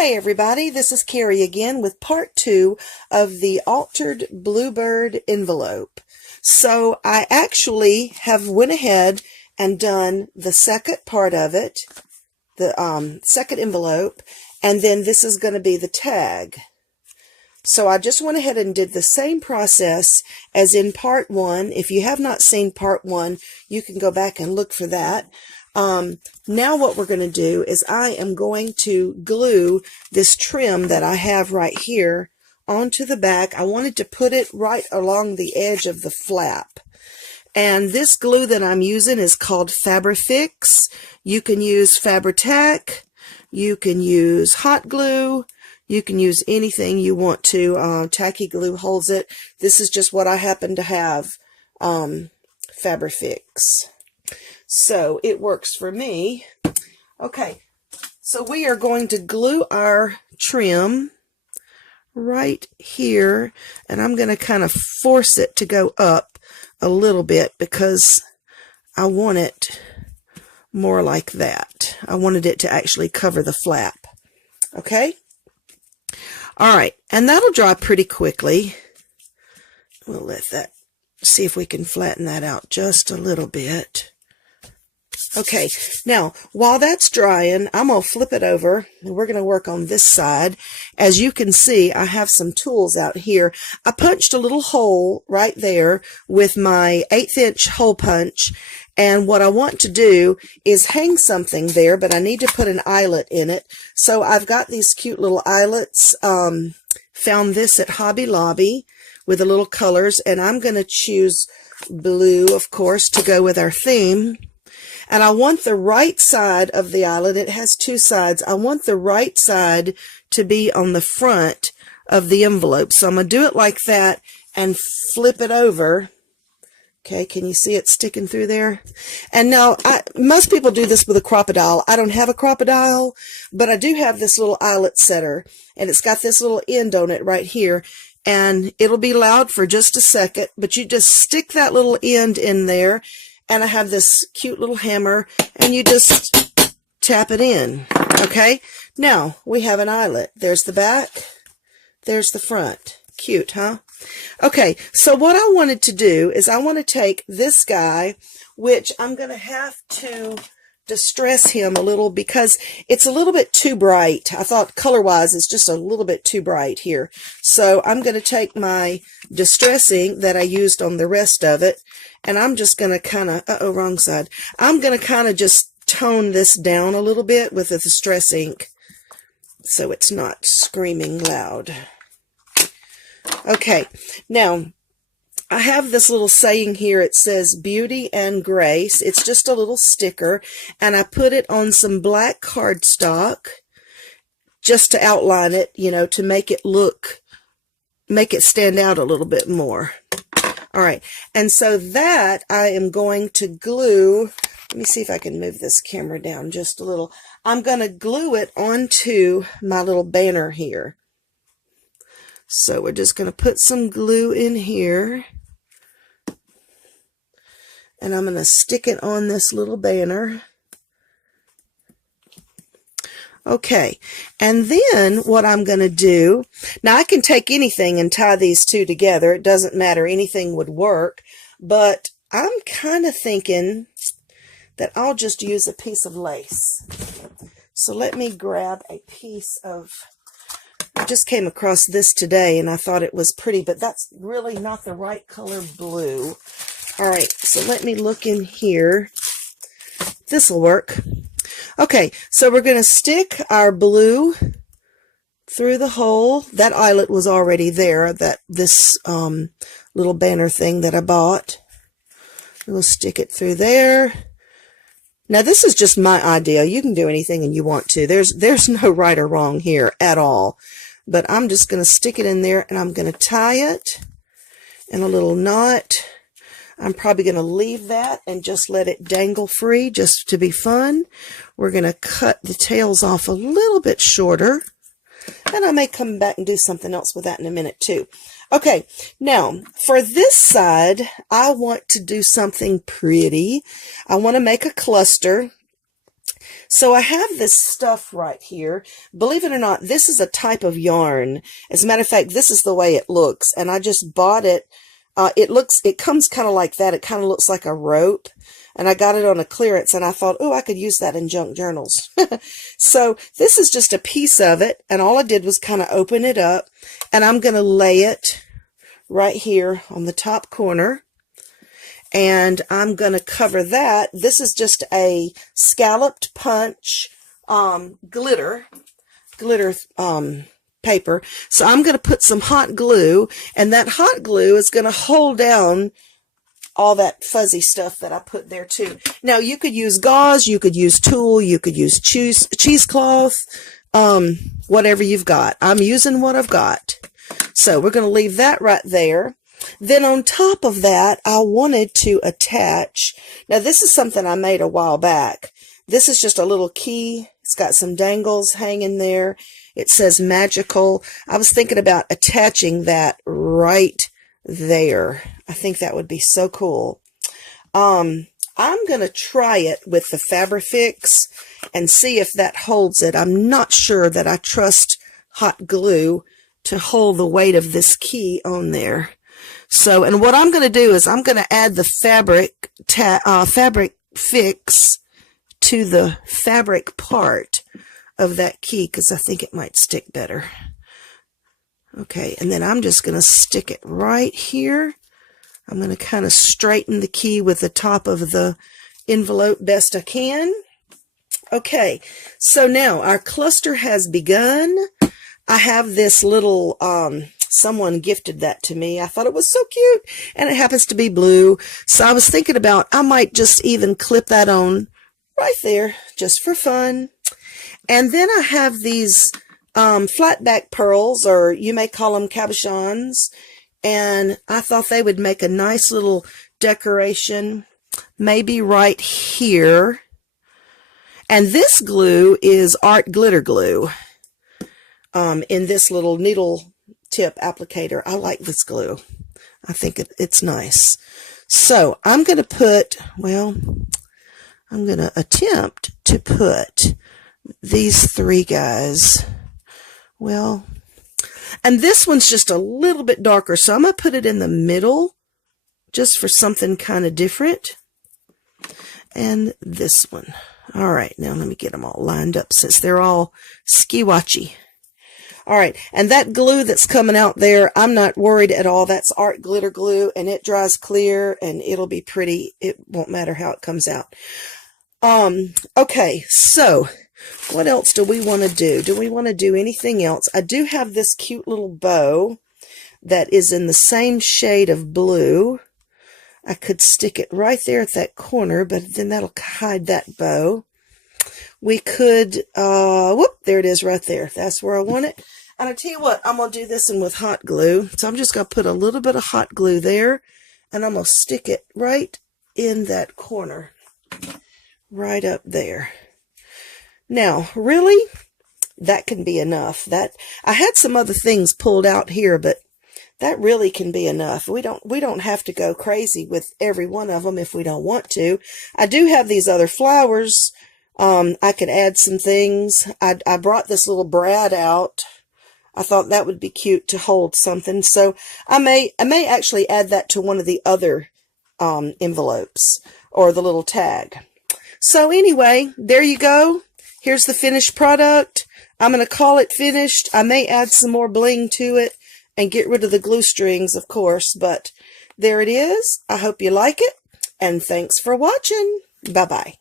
Hey everybody, this is Carrie again with part 2 of the altered bluebird envelope. So I actually have went ahead and done the second part of it, the second envelope, and then this is going to be the tag. So I just went ahead and did the same process as in part 1. If you have not seen part 1, you can go back and look for that. Now what we're going to do is I am going to glue this trim that I have right here onto the back. I wanted to put it right along the edge of the flap. And this glue that I'm using is called Fabri-Fix. You can use Fabri-Tac. You can use hot glue. You can use anything you want to. Tacky glue holds it. This is just what I happen to have, Fabri-Fix. So it works for me. Okay, so we are going to glue our trim right here, and I'm going to kind of force it to go up a little bit because I want it more like that. I wanted it to actually cover the flap. Okay? All right, and that'll dry pretty quickly. We'll let that, see if we can flatten that out just a little bit. Okay, now, while that's drying, I'm going to flip it over, and we're going to work on this side. As you can see, I have some tools out here. I punched a little hole right there with my 1/8 inch hole punch, and what I want to do is hang something there, but I need to put an eyelet in it. So I've got these cute little eyelets, found this at Hobby Lobby with the little colors, and I'm going to choose blue, of course, to go with our theme. And I want the right side of the eyelet, it has two sides, I want the right side to be on the front of the envelope. So I'm going to do it like that and flip it over. Okay, can you see it sticking through there? And now, most people do this with a crocodile. I don't have a crocodile, but I do have this little eyelet setter, and it's got this little end on it right here. And it'll be loud for just a second, but you just stick that little end in there. And I have this cute little hammer, and you just tap it in, okay? Now, we have an eyelet. There's the back. There's the front. Cute, huh? Okay, so what I wanted to do is I want to take this guy, which I'm going to have to distress him a little because it's a little bit too bright. I thought color-wise it's just a little bit too bright here. So I'm going to take my distressing that I used on the rest of it, and I'm just going to kind of, wrong side. I'm going to kind of just tone this down a little bit with the distress ink so it's not screaming loud. Okay, now I have this little saying here. It says beauty and grace. It's just a little sticker, and I put it on some black cardstock just to outline it, you know, to make it stand out a little bit more. All right, and so that I am going to glue. Let me see if I can move this camera down just a little. I'm going to glue it onto my little banner here. So we're just going to put some glue in here, and I'm going to stick it on this little banner. Okay, and then what I'm going to do, now I can take anything and tie these two together. It doesn't matter, anything would work, but I'm kind of thinking that I'll just use a piece of lace. So let me grab a piece of, I just came across this today and I thought it was pretty, but that's really not the right color blue. All right, so let me look in here. This will work. Okay, so we're going to stick our blue through the hole. That eyelet was already there, this little banner thing that I bought. We'll stick it through there. Now, this is just my idea. You can do anything and you want to. There's no right or wrong here at all. But I'm just going to stick it in there, and I'm going to tie it in a little knot. I'm probably going to leave that and just let it dangle free just to be fun. We're going to cut the tails off a little bit shorter, and I may come back and do something else with that in a minute too. Okay, now for this side, I want to do something pretty. I want to make a cluster, So I have this stuff right here. Believe it or not, this is a type of yarn. As a matter of fact, this is the way it looks. And I just bought it. It comes kind of like that. It kind of looks like a rope. And I got it on a clearance and I thought, oh, I could use that in junk journals. So this is just a piece of it. And all I did was kind of open it up. And I'm going to lay it right here on the top corner. And I'm going to cover that. This is just a scalloped punch glitter paper. So I'm going to put some hot glue, and that hot glue is going to hold down all that fuzzy stuff that I put there too. Now you could use gauze, you could use tulle, you could use cheesecloth, whatever you've got. I'm using what I've got. So we're going to leave that right there. Then on top of that, I wanted to attach, now this is something I made a while back. This is just a little key. It's got some dangles hanging there. It says magical. I was thinking about attaching that right there. I think that would be so cool. I'm going to try it with the Fabrifix and see if that holds it. I'm not sure that I trust hot glue to hold the weight of this key on there. So, and what I'm going to do is I'm going to add the Fabrifix to the fabric part of that key because I think it might stick better. Okay, and then I'm just going to stick it right here. I'm going to kind of straighten the key with the top of the envelope best I can. Okay, so now our cluster has begun. I have this little, someone gifted that to me. I thought it was so cute, and it happens to be blue. So I was thinking about, I might just even clip that on right there, just for fun. And then I have these flat back pearls, or you may call them cabochons, and I thought they would make a nice little decoration, maybe right here. And this glue is Art Glitter Glue in this little needle tip applicator. I like this glue. I think it's nice. So I'm going to put, well, I'm going to attempt to put these three guys, well, and this one's just a little bit darker, so I'm going to put it in the middle just for something kind of different. And this one. All right, now let me get them all lined up since they're all ski-watchy. All right, and that glue that's coming out there, I'm not worried at all. That's Art Glitter Glue, and it dries clear, and it'll be pretty. It won't matter how it comes out. Okay, so what else do we want to do? Do we want to do anything else? I do have this cute little bow that is in the same shade of blue. I could stick it right there at that corner, but then that'll hide that bow. We could, whoop, there it is right there. That's where I want it. And I tell you what, I'm going to do this one with hot glue. So I'm just going to put a little bit of hot glue there, and I'm going to stick it right in that corner. Right up there. Now, really, that can be enough. That I had some other things pulled out here, but that really can be enough. We don't have to go crazy with every one of them if we don't want to. I do have these other flowers. I could add some things. I brought this little brad out. I thought that would be cute to hold something. So I may actually add that to one of the other envelopes or the little tag. So anyway, there you go. Here's the finished product. I'm going to call it finished. I may add some more bling to it and get rid of the glue strings, of course, but there it is. I hope you like it, and thanks for watching. Bye-bye.